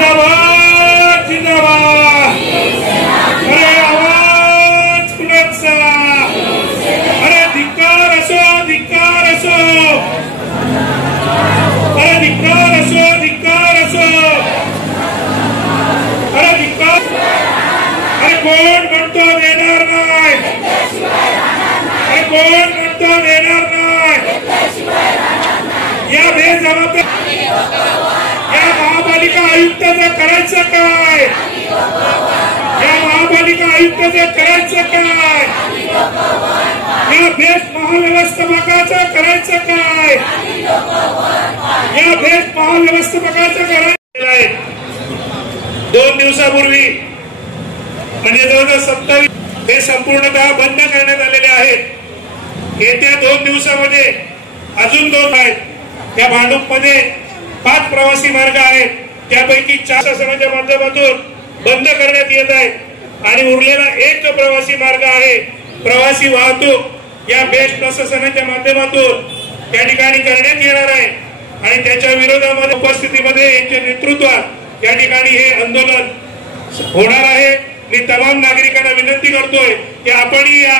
जिंदाबाद जिंदाबाद। अरे आवाज कुणाचा? अरे धिक्कार असो धिक्कार असो, अरे धिक्कार असो धिक्कार असो, अरे धिक्कार। अरे कोण म्हणतो देणार नाही? अरे कोण म्हणतो देणार नाही? या बेजबाबदार या महापालिका आयुक्ताचं करायचं काय? या महापालिका आयुक्ताचं करायचं काय? या बेस्ट महाव्यवस्थापकाचं करायचं काय? या बेस्ट महाव्यवस्थापकाचं करायचं आहे। 2 दिवसापूर्वी म्हणजे जवळजवळ 27 हे संपूर्णतः बंद करण्यात आलेले आहेत। येत्या 2 दिवसामध्ये अजून 2 आहेत। त्या भांडूपमध्ये 5 प्रवासी मार्ग आहेत, त्यापैकी 4 शासनाच्या माध्यमातून बंद करण्यात येत आहेत आणि उरलेला 1 जो प्रवासी मार्ग आहे प्रवासी वाहतूक या बेस्ट प्रशासनाच्या माध्यमातून त्या ठिकाणी करण्यात येणार आहे आणि त्याच्या विरोधामध्ये उपस्थितीमध्ये यांच्या नेतृत्वात या ठिकाणी हे आंदोलन होणार आहे। मी तमाम नागरिकांना विनंती करतोय की आपणही या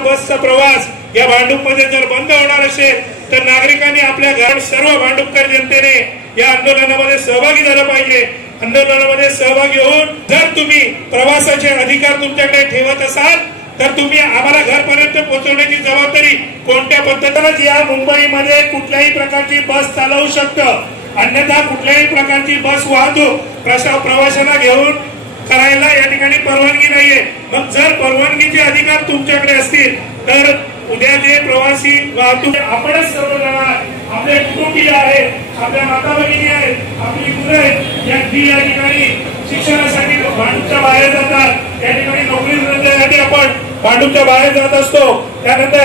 बसचा प्रवास या भांडूपमध्ये जर बंद होणार असेल तर नागरिकांनी आपल्या घरात सर्व भांडूपकर जनतेने या आंदोलनामध्ये सहभागी झालं पाहिजे। आंदोलनामध्ये सहभागी होऊन जर तुम्ही प्रवासाचे अधिकार तुमच्याकडे ठेवत असाल तर तुम्ही आम्हाला घरपर्यंत पोहोचवण्याची जबाबदारी कोणत्या पद्धतीने या मुंबईमध्ये कुठल्याही प्रकारची बस चालवू शकतं, अन्यथा कुठल्याही प्रकारची बस वाहतूक प्रवाशांना घेऊन करायला या ठिकाणी परवानगी नाहीये। मग जर परवानगीचे अधिकार तुमच्याकडे असतील तर उद्या जे प्रवासी वाहतूक आपणच सर्वजण आपले कुटुंबीय आहेत, आपल्या माता भगिनी आहेत, आपली मुलं आहेत, या ठिकाणी शिक्षणासाठी भांडूपच्या बाहेर जातात, त्या ठिकाणी नोकरी धंद्यासाठी आपण भांडूपच्या बाहेर जात असतो, त्यानंतर